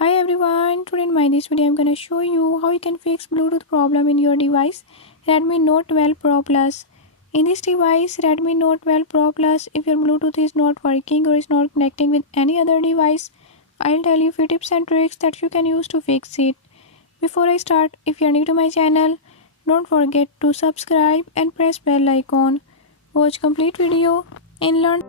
Hi everyone, today in this video I'm gonna show you how you can fix Bluetooth problem in your device Redmi Note 12 Pro Plus. In this device Redmi Note 12 Pro Plus, if your Bluetooth is not working or is not connecting with any other device, I'll tell you few tips and tricks that you can use to fix it. Before I start, if you're new to my channel, don't forget to subscribe and press bell icon. Watch complete video and learn